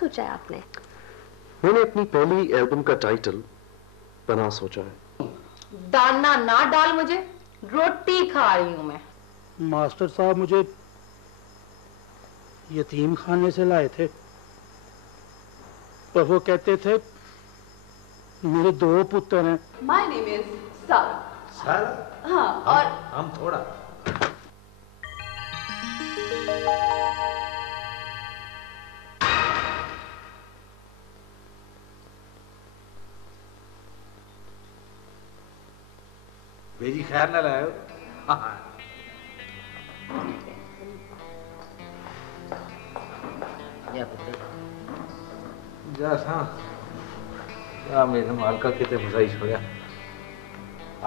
सोचा है आपने? मैंने अपनी पहली एल्बम का टाइटल पनाह सोचा है। दाना ना डाल मुझे, रोटी खा रही हूं मैं। मास्टर साहब मुझे यतीम खाने से लाए थे और वो कहते थे मेरे 2 पुत्र हैं। माय नेम इज सारा। सारा? हाँ, और हम थोड़ा। बेजी खैर ना लायो। जा मेरे मालका कितने मजाई छोड़ा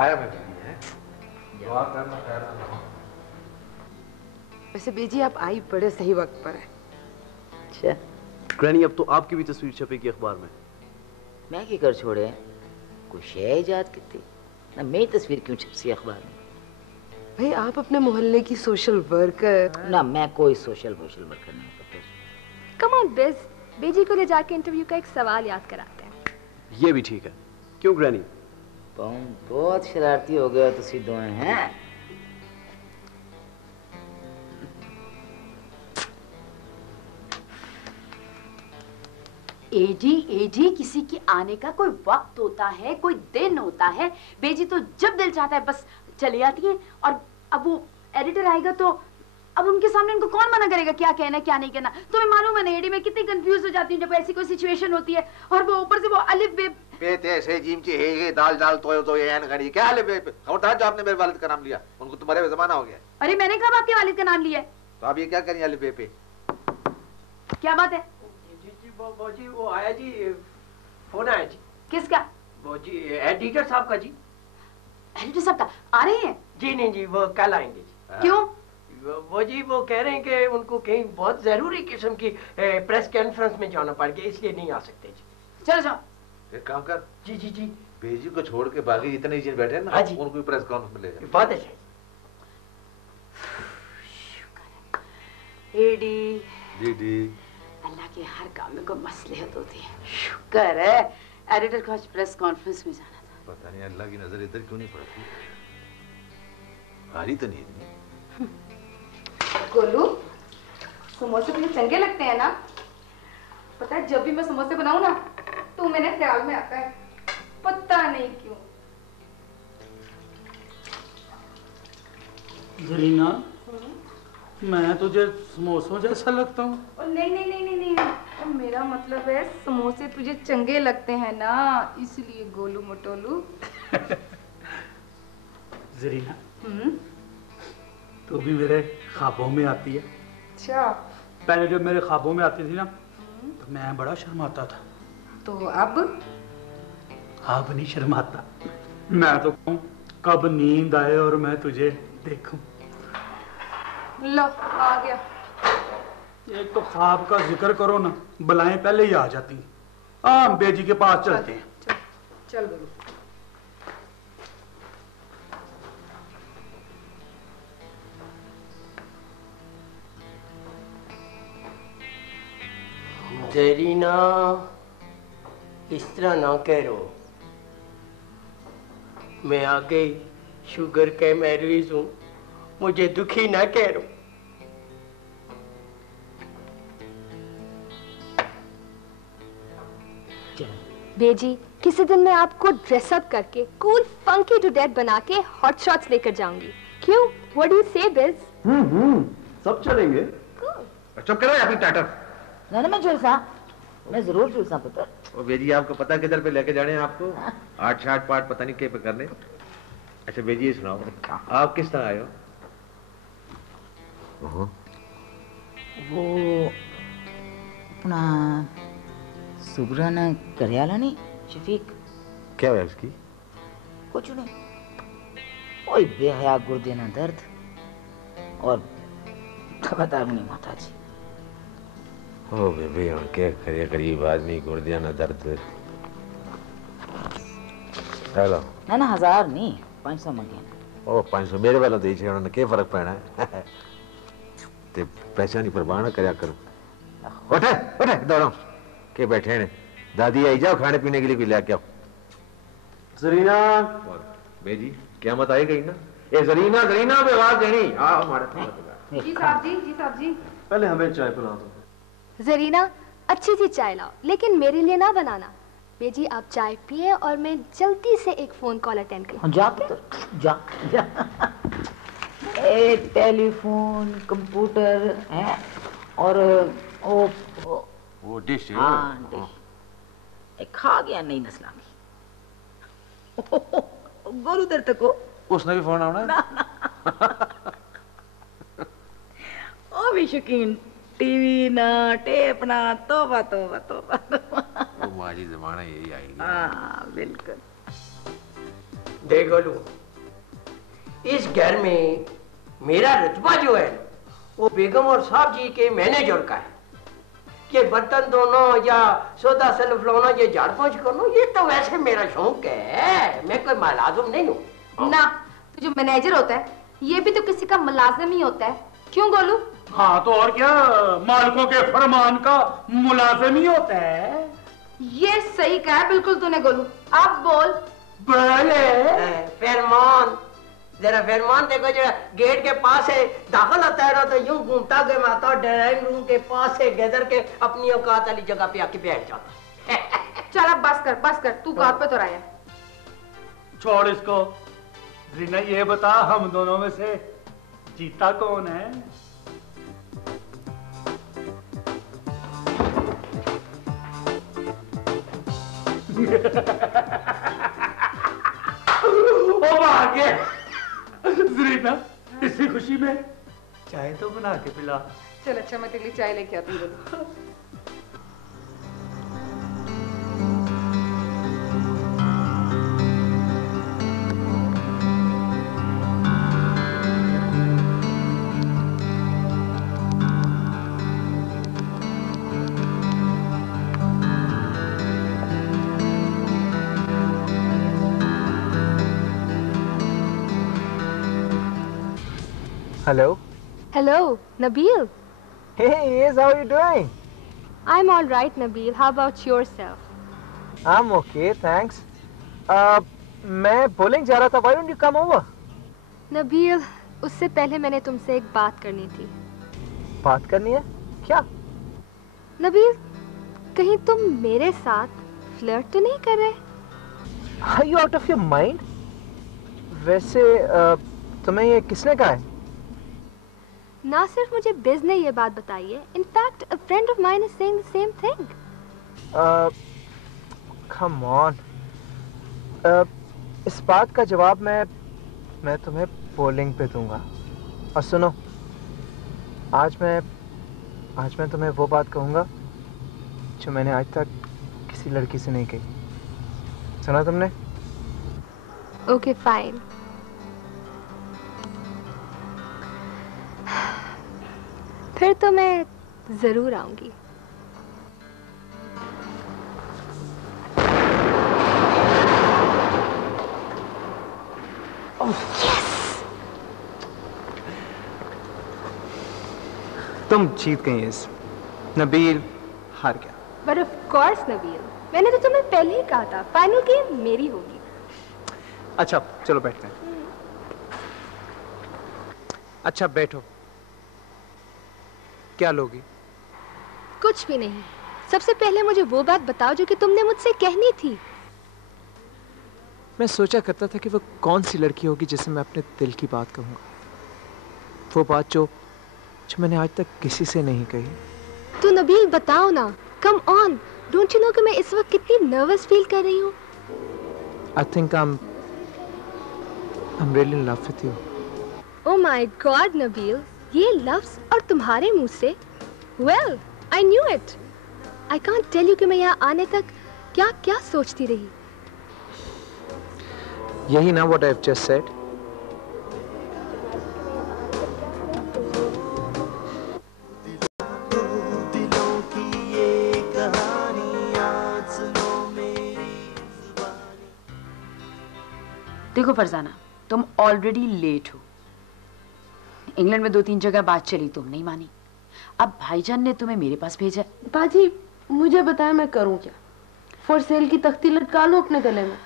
आया मैं है दुआ करना खैर ना। वैसे बेजी आप आई बड़े सही वक्त पर है। अच्छा ग्रैनी, अब तो आपकी भी तस्वीर छपेगी अखबार में। मैं की कर छोड़े कोई शय इजाद की ना, मेरी तस्वीर क्यों छपसी अखबार में? भाई आप अपने मोहल्ले की सोशल वर्कर। ना मैं कोई सोशल वर्कर नहीं करता। कम ऑन बेज, बेजी को ले जाके इंटरव्यू का एक सवाल याद कराते हैं। ये भी ठीक है। क्यों ग्रैनी? बहुत शरारती हो गया तुसी दोए हैं। एडी किसी के आने का कोई वक्त होता है, कोई दिन होता है। बेजी तो जब दिल चाहता है बस चली आती है। और अब वो एडिटर आएगा तो अब उनके सामने उनको कौन मना करेगा क्या कहना क्या नहीं कहना। तुम्हें मालूम है ना एडी, मैं कितनी कंफ्यूज हो जाती हूँ जब ऐसी कोई सिचुएशन होती है। और वो ऊपर से वो अलिफ बे पेट ऐसे जीम ची है दाल दाल तो ये ऐन खड़ी क्या हाल है? खबरदार जो आपने मेरे वालिद का नाम लिया, उनको तुम्हारे में जमाना हो गया। अरे मैंने कब आपके वालिद का नाम लिया है? तो आप ये क्या करें अलिफ बे पे? क्या बात है? वो जी वो आया जी, फोन आया जी। किसका? वो जी एडिटर साहब का जी। एडिटर साहब का आ रहे हैं? जी नहीं जी, वो कल आएंगे जी। क्यों? वो जी वो कह रहे हैं कि उनको कहीं बहुत जरूरी किस्म की प्रेस कॉन्फ्रेंस में जाना पड़ गया, इसलिए नहीं आ सकते जी। चलो जाओ। एक काम कर। जी जी जी। बेजी को छोड़ के बाकी जितने एजेंट बैठे हैं ना, उनको भी प्रेस कॉन्फ्रेंस में ले जाओ। बहुत अच्छा। एडी दीदी अल्लाह के हर काम में कोई मसलहत होती है। शुक्र है एडिटर को आज प्रेस कॉन्फ्रेंस में जाना था। पता नहीं अल्लाह की नजर इधर क्यों नहीं पड़ती। हारी तो नहीं है। गोलू, समोसे तुझे चंगे लगते हैं ना? पता है जब भी मैं समोसे बनाऊं ना तो मेरे ख्याल में आता है, पता नहीं क्यों। जरीना, मैं तुझे समोसों जैसा लगता हूँ? नहीं नहीं नहीं नहीं नहीं, नहीं। मेरा मतलब है समोसे तुझे चंगे लगते हैं ना, इसलिए गोलू मोटोलू। जरीना, तू भी मेरे ख्वाबों में आती है। अच्छा। पहले जब मेरे ख्वाबों में आती थी ना तो मैं बड़ा शर्माता था। तो अब नहीं शर्माता। मैं तो कहूँ कब नींद आए और मैं तुझे देखूं। लो आ गया। एक तो ख्वाब का जिक्र करो ना, बलाएं पहले ही आ जाती। हम बेजी के पास चलते हैं। चल बोलो। जरीना इस तरह ना करो, मैं आगे शुगर के मरीज हूं, मुझे दुखी ना करो। बेजी, किसी दिन मैं आपको ड्रेसअप करके कूल फंकी टू डेथ बना के हॉट शॉट्स लेकर जाऊंगी। क्यों? व्हाट डू यू से बिज? सब चलेंगे। चुप करो अपनी टाटर। ना मैं झुलसा, मैं जरूर झुलसा पुत्र। ओ बेजी आपको पता किधर पे लेके जाने हैं आपको? 8-6 पार्ट पता नहीं क्या पे करने। अच्छा बेजी ये सुनाओ, आप किस तरह आए हो? वो अपना सुबरा ना करे आला नहीं शफीक। क्या है उसकी? कुछ नहीं, कोई बेहया गुर्दे ना दर्द और खबरदार नहीं माता जी। ओ बेबी क्या करे गरीब आदमी गुर्दिया ना दर्द। हेलो ना 1000 नहीं 500 मंगे। ओ 500 मेरे वाला दे छे उन्होंने क्या फर्क पैना है। ते पैसा नहीं परवाह ना करया करो। उठे उठे दौड़ो के बैठे ने दादी आई जाओ खाने पीने के लिए भी लेके आओ। जरीना बेजी क्या मत आई गई ना। ए जरीना जरीना पे आवाज देनी। आओ हमारे जी साहब जी, जी साहब जी। पहले हमें चाय पिला दो। जरीना अच्छी सी चाय लाओ, लेकिन मेरे लिए ना बनाना। बेजी आप चाय पिए और मैं जल्दी से एक फोन कॉल अटेंड करूं। जा पुत्र जा, जा। ए टेलीफोन कंप्यूटर है और वो डिश है। हाँ डिश खा गया नहीं नस्ला की। गोलू देर तक उसने भी फोन आना है? ओ भी शौकीन टीवी ना टेप ना तोबा तोबा तोबा वो माजी जमाना यही आएगी। हाँ बिल्कुल। देख गोलू, इस घर में मेरा रुतबा जो है वो बेगम और साहब जी के मैनेजर का है। ये बर्तन धोना या सौदा सलफ लाना, ये झाड़ पोंछ करना, ये तो वैसे मेरा शौक है। मैं कोई मुलाजिम नहीं हूँ ना, तो जो मैनेजर होता है ये भी तो किसी का मुलाजिम ही होता है। क्यों गोलू? हाँ तो और क्या, मालिकों के फरमान का मुलाजिम ही होता है। ये सही कहा है बिल्कुल तूने गोलू। अब बोल। फरमान, जरा फरमान देखो, जरा गेट के पास से दाखिल होता है ना तो यूं घूमता घुमाता ड्राइंग रूम के पास से गदर के अपनी औकात वाली जगह पे आके बैठ जाता। चल अब बस कर, तू कहाँ पे तो रहा है। छोड़ इसको। रीना ये बता, हम दोनों में से जीता कौन है? ओ भाग्य। रीना इसी खुशी में चाय तो बना के पिला। चल अच्छा, मैं तेरे लिए चाय लेके आती हूँ Golu. Hello. Hello, Nabil. Hey, yes, how are you doing? I'm all right, Nabil. How about yourself? I'm okay, thanks. मैं bowling जा रहा था. Why don't you come over? Nabil, उससे पहले मैंने तुमसे एक बात करनी थी। बात करनी है? क्या? नबील, कहीं तुम मेरे साथ फ्लर्ट तो नहीं कर रहे? Are you out of your mind? वैसे तुम्हें ये किसने कहा है? ना सिर्फ मुझे बिज ने ये बात बताई है, in fact a friend of mine is saying the same thing. Come on, इस बात का जवाब मैं तुम्हें बॉलिंग पे दूंगा। और सुनो, आज मैं तुम्हें वो बात कहूंगा जो मैंने आज तक किसी लड़की से नहीं कही। सुना तुमने? Okay fine. फिर तो मैं जरूर आऊंगी। तुम जीत गई इस, नबील हार गया। बट ऑफ कोर्स नबील, मैंने तो तुम्हें पहले ही कहा था फाइनल गेम मेरी होगी। अच्छा चलो बैठते हैं। अच्छा बैठो। क्या लोगी? कुछ भी नहीं। सबसे पहले मुझे वो बात बताओ जो कि तुमने मुझसे कहनी थी। मैं सोचा करता था कि वो कौन सी लड़की होगी जिसे मैं अपने दिल की बात कहूंगा, वो बात जो मैंने आज तक किसी से नहीं कही। तो नबील बताओ ना, come on, don't you know कि मैं इस वक्त कितनी नर्वस फील कर रही हूँ। I think I'm really in love with you. Oh my God, Nabeel, ये लफ्ज और तुम्हारे मुंह से? Well, I knew it. I can't tell you कि मैं यहाँ आने तक क्या क्या सोचती रही। यही ना what I've just said? देखो फरजाना, तुम ऑलरेडी लेट हो। इंग्लैंड में 2-3 जगह बात चली, तुम नहीं मानी। अब भाईजान ने तुम्हें मेरे पास भेजा। बाजी, मुझे बताएं मैं करूं क्या? फॉर सेल की तख्ती लटका लूं अपने गले में?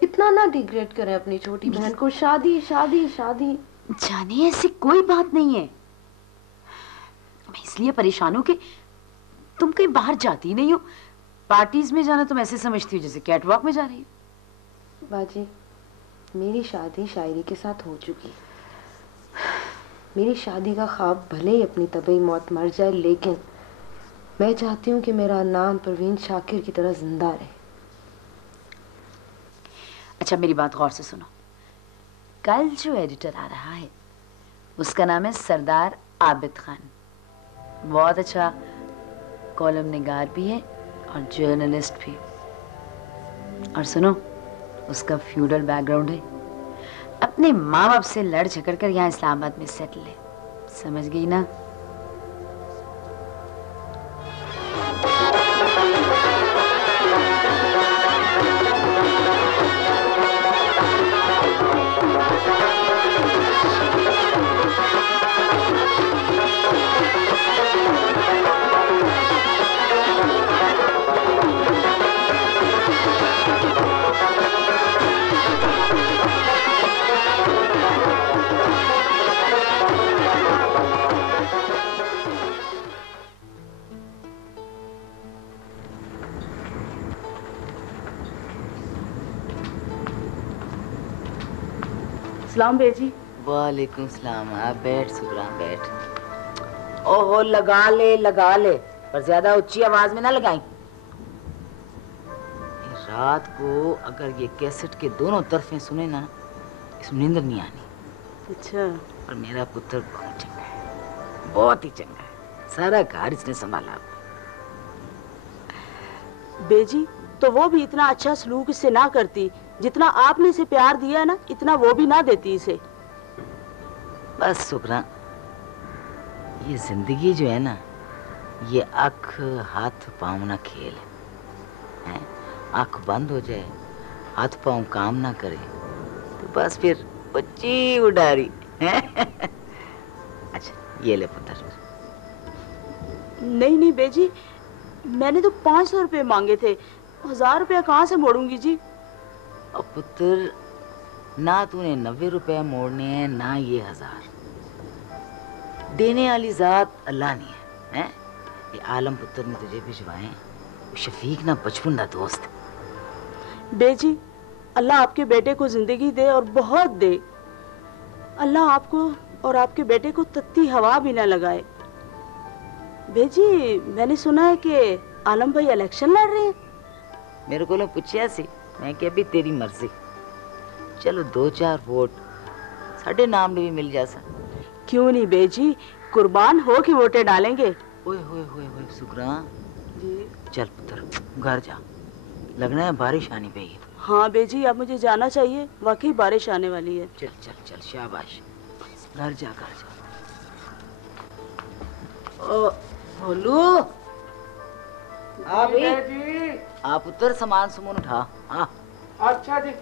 इतना ना डिग्रेड करें अपनी छोटी बहन को। शादी शादी शादी। जाने ऐसी कोई बात नहीं है। मैं इसलिए परेशान हूं कि तुम कहीं बाहर जाती नहीं हो। पार्टीज में जाना तुम ऐसे समझती हो जैसे कैटवॉक में जा रही हो। बाजी, मेरी शादी शायरी के साथ हो चुकी है। मेरी शादी का ख्वाब भले ही अपनी तबई मौत मर जाए, लेकिन मैं चाहती हूँ कि मेरा नाम परवीन शाकिर की तरह जिंदा रहे। अच्छा मेरी बात गौर से सुनो। कल जो एडिटर आ रहा है उसका नाम है सरदार आबिद खान। बहुत अच्छा कॉलम निगार भी है और जर्नलिस्ट भी। और सुनो, उसका फ्यूडल बैकग्राउंड है। अपने माँ बाप से लड़ झगड़ कर यहाँ इस्लामाबाद में सेटल है। समझ गई ना? सलाम बेजी। वालेकुम सलाम। आप बैठ सुग्राम बैठ। ओहो लगा ले पर ज्यादा ऊंची आवाज में ना लगाई। रात को अगर ये कैसेट के दोनों तरफे सुने ना, इसमें नींद नहीं आनी। अच्छा। और मेरा पुत्र बहुत चंगा है, बहुत ही चंगा है। सारा घर इसने संभाला। बेजी तो वो भी इतना अच्छा सलूक इससे ना करती जितना आपने इसे प्यार दिया है ना, इतना वो भी ना देती इसे। बस सुग्रा, ये जिंदगी जो है ना, ये आँख हाथ पाँव ना खेल है। आँख बंद हो जाए, हाथ पाँव काम ना करे तो बस फिर बच्ची उडारी है। अच्छा ये ले पुत्र। नहीं बेजी, मैंने तो 500 रुपए मांगे थे। 1000 रुपया कहाँ से मोड़ूंगी जी? और पुत्र, ना तूने 90 रुपए मोड़ने हैं ना ये 1000। देने वाली जात अल्लाह नहीं है, हैं? ये आलम पुत्र ने तुझे भिजवाए। शफीक ना बचपन का दोस्त। बेजी अल्लाह आपके बेटे को जिंदगी दे और बहुत दे। अल्लाह आपको और आपके बेटे को तत्ती हवा भी ना लगाए। बेजी मैंने सुना है कि आलम भाई इलेक्शन लड़ रहे हैं। मेरे को पूछा सी, मैं क्या भी तेरी मर्जी। चलो 2-4 वोट साढ़े नाम भी मिल जासा। क्यों नहीं बेजी, कुर्बान हो के वोटे डालेंगे। ओए होए होए होए सुग्रा जी, चल पुत्र घर जा, लगना है बारिश आनी चाहिए। हाँ बेजी अब मुझे जाना चाहिए, वाकई बारिश आने वाली है। चल चल चल शाबाश, घर जा घर जा। ओ भोलू, आप पुत्र सामान सुमन उठा। हाँ अच्छा जी।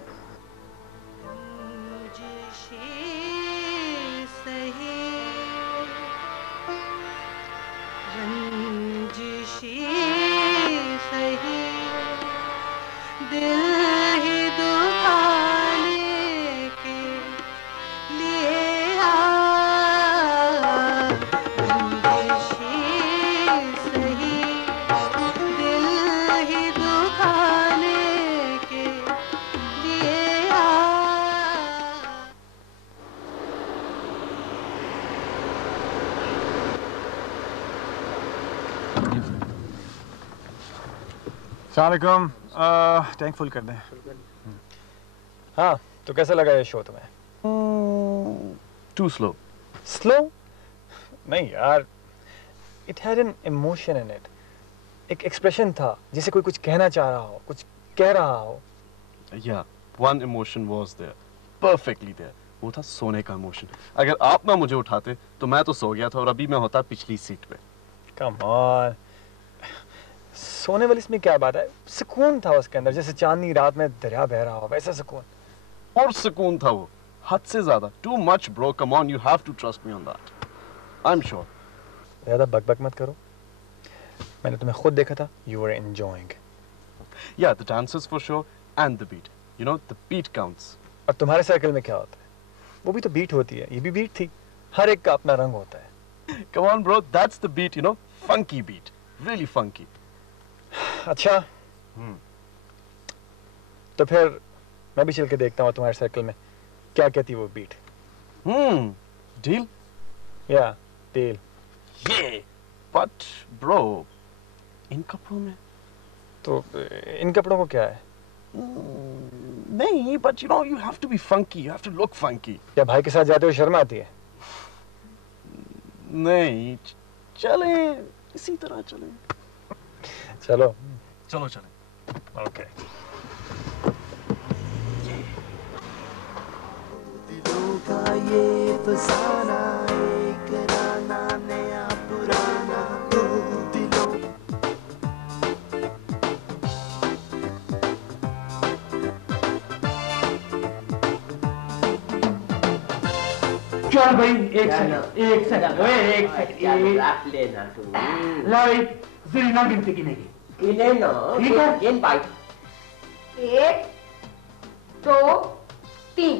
अस्सलामुअलैकुम। टैंक फुल कर दें। हाँ तो कैसा लगा ये शो तुम्हें? Too slow. स्लो? नहीं यार, it had an emotion in it. एक एक्सप्रेशन था जिसे कोई कुछ कहना चाह रहा हो, कुछ कह रहा हो। Yeah, one emotion was there, perfectly there. वो था सोने का इमोशन। अगर आप ना मुझे उठाते तो मैं तो सो गया था और अभी मैं होता पिछली सीट पे। कम ऑन, सोने वाली इसमें क्या बात है? सुकून था उसके अंदर, जैसे चांदनी रात में दरिया बह रहा हो वैसा सुकून। और सुकून था वो, हद से ज्यादा। Too much bro, come on, you have to trust me on that. I'm sure. ज्यादा बकबक मत करो। मैंने तुम्हें खुद देखा था, you were enjoying. Yeah, the dances for sure and the beat. You know, the beat counts. और तुम्हारे सर्कल में क्या होता है? वो भी तो बीट होती है, ये भी बीट थी. हर एक का अपना रंग होता है. Come on, bro, that's the beat, you know, funky beat, really funky. अच्छा. तो फिर मैं भी चल के देखता हूँ तुम्हारे सर्कल में क्या कहती वो beat. Deal? Yeah, deal. Yeah, but bro, इन कपड़ों में. तो इन कपड़ों को क्या है? नहीं, but you know, you have to be funky, you have to look funky. क्या भाई के साथ जाते हो शर्म आती है? नहीं, चले इसी तरह चले. चलो. चलो चले. Okay. दिलों का ये फसाना एक राना नया पुराना दिलों. चल भाई एक सेकंड ओए एक सेकंड रख लेना तू. लाइक जरीना गिनती गिनेगी. गिने ना. ठीक है. गिन भाई. 1 2 3.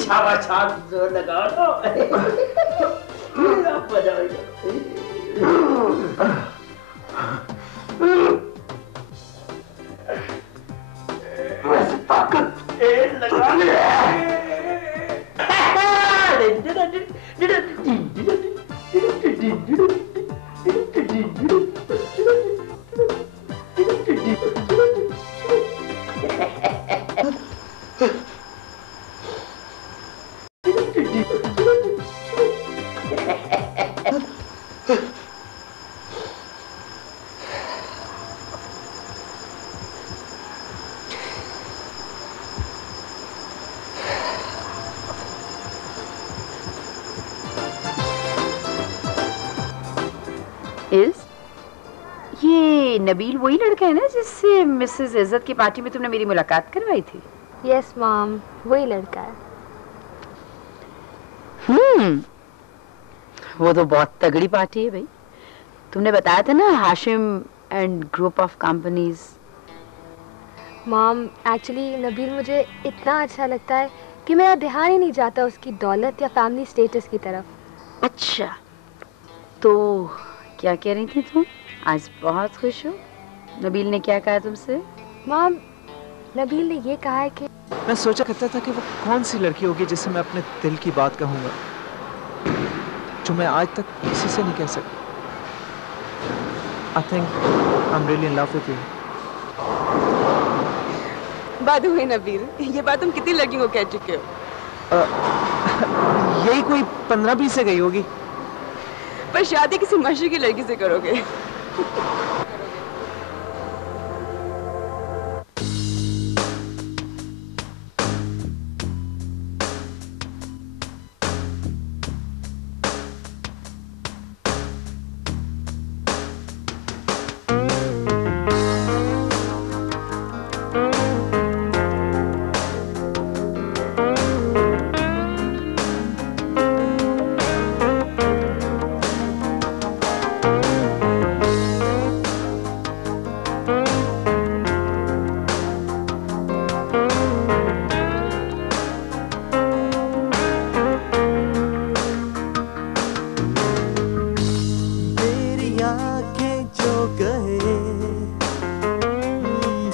शाबाश जोर लगाओ तो. ये नबील वही लड़का है ना जिससे मिसेस इज्जत की पार्टी में तुमने मेरी मुलाकात करवाई थी? यस मॉम, वही लड़का है. वो तो बहुत तगड़ी पार्टी है भाई. तुमने बताया था ना Hashim and group of companies. Mom, actually Nabeel मुझे इतना अच्छा लगता है कि मेरा ध्यान ही नहीं जाता उसकी दौलत या फैमिली स्टेटस की तरफ. अच्छा, तो क्या कह रही थी तुम? आज बहुत खुश हो. नबील ने क्या कहा तुमसे? मॉम, नबील ने ये कहा है कि मैं सोचा करता था कि वो कौन सी लड़की होगी जिससे मैं अपने दिल की बात कहूँगा, जो मैं आज तक किसी से नहीं कह सकता. I think I'm really in love with you. बात हुई नबील, ये बात तुम कितनी लड़कियों को कह चुके हो? यही कोई 15-20 से गई होगी. पर शादी किसी मशहूर की लड़की से करोगे?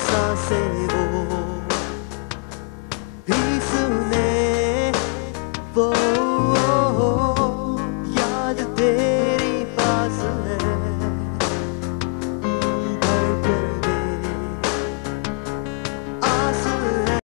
सांसें